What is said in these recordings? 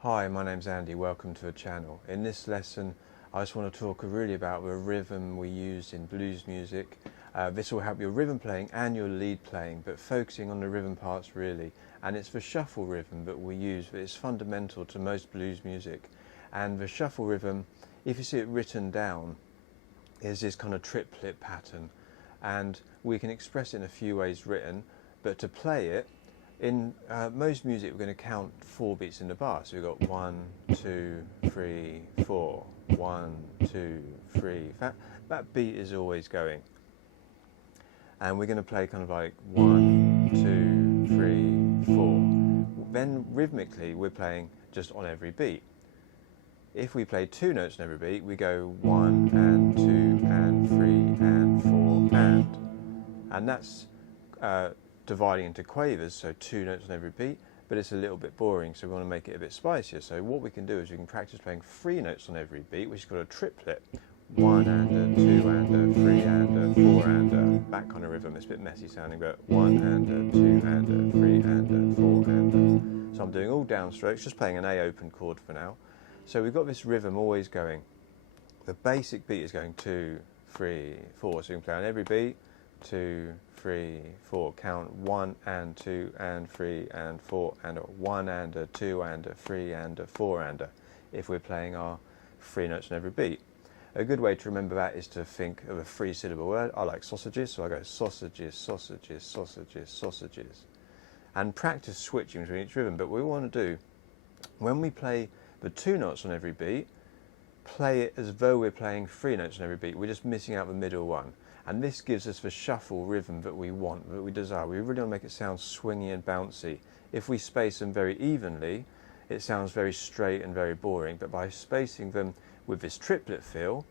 Hi, my name's Andy, welcome to the channel. In this lesson I just want to talk really about the rhythm we use in blues music. This will help your rhythm playing and your lead playing, but focusing on the rhythm parts really. And it's the shuffle rhythm that we use, but it's fundamental to most blues music. And the shuffle rhythm, if you see it written down, is this kind of triplet pattern. And we can express it in a few ways written, but to play it, in most music we're going to count 4 beats in the bar. So we've got 1, 2, 3, 4, 1, 2, 3. That beat is always going. And we're going to play kind of like 1, 2, 3, 4. Then rhythmically we're playing just on every beat. If we play 2 notes on every beat, we go 1 and 2 and 3 and 4 and that's dividing into quavers, so 2 notes on every beat, but it's a little bit boring, so we want to make it a bit spicier. So what we can do is we can practice playing 3 notes on every beat, which is called a triplet. 1 and a 2 and a 3 and a 4 and a, that kind of rhythm. It's a bit messy sounding, but 1 and a 2 and a 3 and a 4 and a. So I'm doing all downstrokes, just playing an A open chord for now. So we've got this rhythm always going. The basic beat is going 2, 3, 4, so you can play on every beat. 2, 3, 4. Count 1 and 2 and 3 and 4 and a 1 and a 2 and a 3 and a 4 and a. If we're playing our 3 notes on every beat. A good way to remember that is to think of a 3-syllable word. I like sausages, so I go sausages, sausages, sausages, sausages, and practice switching between each rhythm. But what we want to do when we play the 2 notes on every beat, play it as though we're playing 3 notes on every beat. We're just missing out the middle one. And this gives us the shuffle rhythm that we want, that we desire. We really want to make it sound swingy and bouncy. If we space them very evenly, it sounds very straight and very boring. But by spacing them with this triplet feel,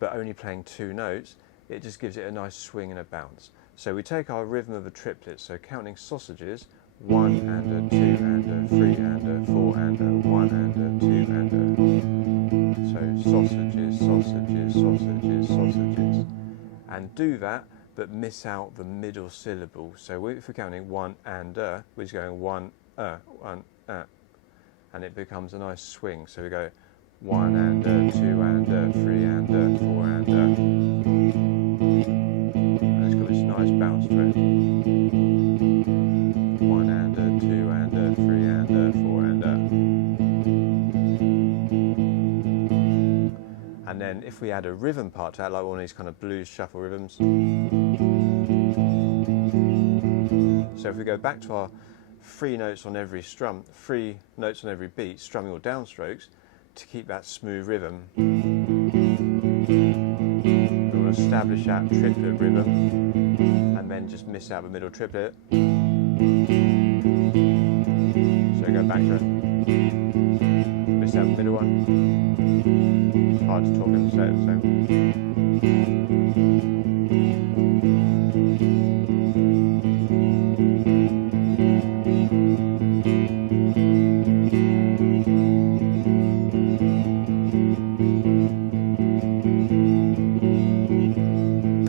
but only playing 2 notes, it just gives it a nice swing and a bounce. So we take our rhythm of a triplet, so counting sausages, 1 and a 2 and a 3 and a 4 and a 1 and a 2 and a. So sausages, sausages, sausages, sausages. And do that, but miss out the middle syllable. So if we're counting 1 and we're just going 1, 1, and it becomes a nice swing. So we go 1 and 2 and 3 and 4 and it's got this nice bounce to it. 1 and 2 and 3 and 4 and then if we add a rhythm part to that, like one of these kind of blues shuffle rhythms. So if we go back to our 3 notes on every strum, 3 notes on every beat, strumming or downstrokes, to keep that smooth rhythm, we'll establish that triplet rhythm, and then just miss out the middle triplet. So go back to it, miss out the middle one. Hard to talk and say it the same.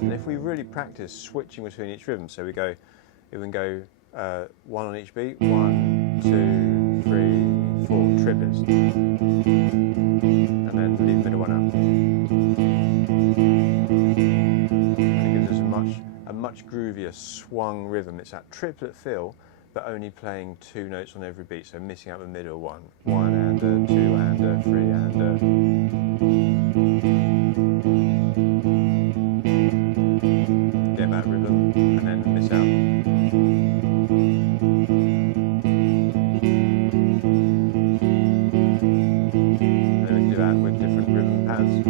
And if we really practice switching between each rhythm, so we can go 1 on each beat, 1, 2, 3, 4, triplets. And then leave the middle one out. And it gives us a much groovier swung rhythm. It's that triplet feel, but only playing 2 notes on every beat, so missing out the middle one. 1 and 2 and 3 and get that rhythm, and then miss out. With different rhythm patterns.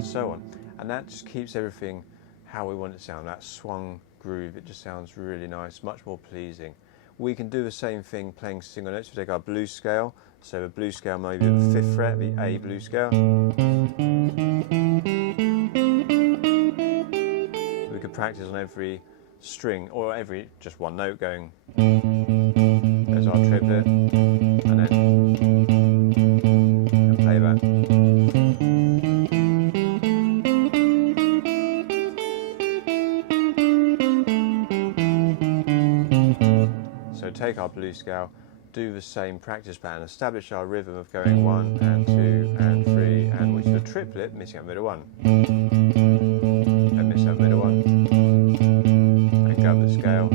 And so on. And that just keeps everything how we want it to sound, that swung groove. It just sounds really nice, much more pleasing. We can do the same thing playing single notes. We take our blues scale, so the blues scale maybe at the 5th fret, the A blues scale. We could practice on every string, or every just one note going. There's our triplet, and then play that. So take our blues scale, do the same practice pattern, establish our rhythm of going 1 and 2 and 3, and which is a triplet, missing out middle 1. And miss out middle 1. And go up the scale.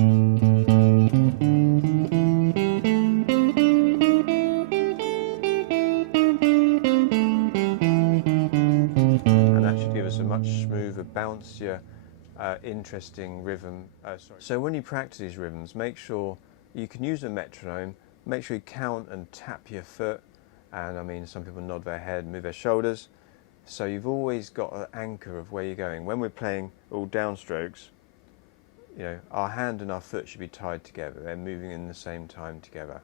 And that should give us a much smoother, bouncier, interesting rhythm. So when you practice these rhythms, make sure you can use a metronome. Make sure you count and tap your foot, and I mean some people nod their head, move their shoulders, so you've always got an anchor of where you're going. When we're playing all downstrokes, you know, our hand and our foot should be tied together. They're moving in the same time together,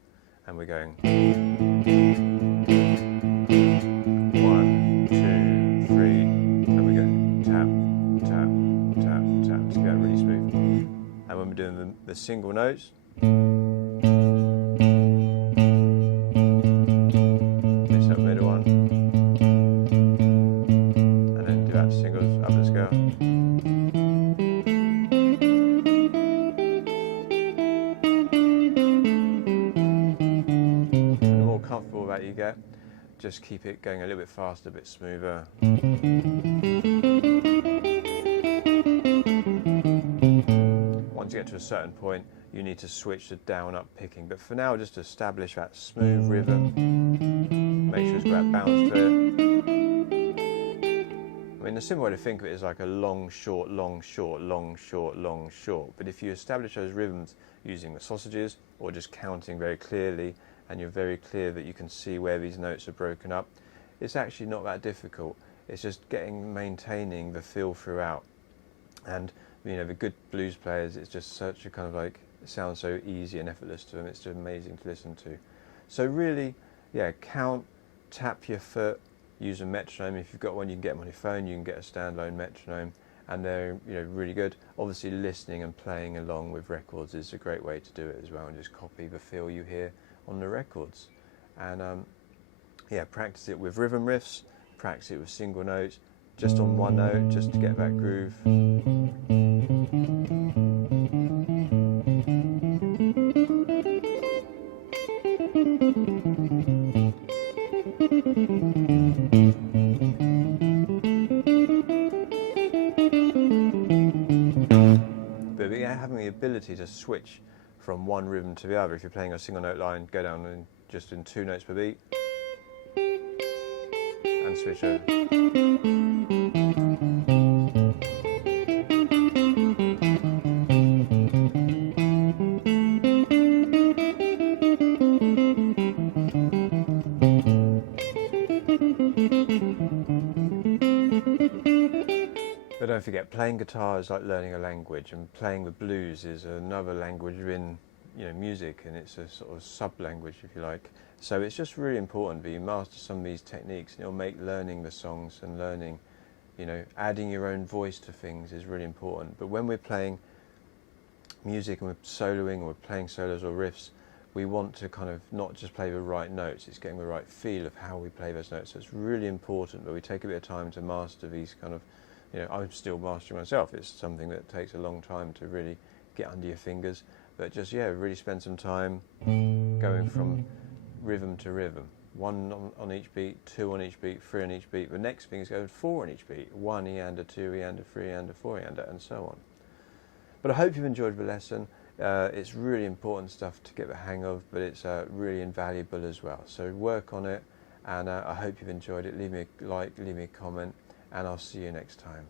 and we're going 1, 2, 3, and we're going tap, tap, tap, tap to go really smooth. And when we're doing the single notes, miss that middle one, and then do that singles up the scale. And the more comfortable that you get, just keep it going a little bit faster, a bit smoother. Once you get to a certain point, you need to switch to down-up picking. But for now, just establish that smooth rhythm. Make sure it's got that bounce to it. I mean, the simple way to think of it is like a long, short, long, short, long, short, long, short. But if you establish those rhythms using the sausages, or just counting very clearly, and you're very clear that you can see where these notes are broken up, it's actually not that difficult. It's just maintaining the feel throughout. And you know, the good blues players, it's just such a kind of like, it sounds so easy and effortless to them. It's just amazing to listen to. So really, yeah, count, tap your foot, use a metronome. If you've got one, you can get them on your phone. You can get a standalone metronome, and they're, you know, really good. Obviously, listening and playing along with records is a great way to do it as well, and just copy the feel you hear on the records. And yeah, practice it with rhythm riffs, practice it with single notes, just on one note, just to get that groove. But yeah, having the ability to switch from one rhythm to the other. If you're playing a single note line, go down and just in 2 notes per beat, and switch over. But don't forget, playing guitar is like learning a language, and playing the blues is another language within, you know, music, and it's a sort of sub-language, if you like. So it's just really important that you master some of these techniques, and it'll make learning the songs and learning, you know, adding your own voice to things is really important. But when we're playing music and we're soloing, or we're playing solos or riffs, we want to kind of not just play the right notes, it's getting the right feel of how we play those notes. So it's really important that we take a bit of time to master these kind of, you know, I'm still mastering myself. It's something that takes a long time to really get under your fingers. But just, yeah, really spend some time going from rhythm to rhythm. 1 on each beat, 2 on each beat, 3 on each beat. The next thing is going 4 on each beat. 1 eander, 2 eander, 3 eander, 4 eander, and so on. But I hope you've enjoyed the lesson. It's really important stuff to get the hang of, but it's really invaluable as well. So work on it, and I hope you've enjoyed it. Leave me a like, leave me a comment, and I'll see you next time.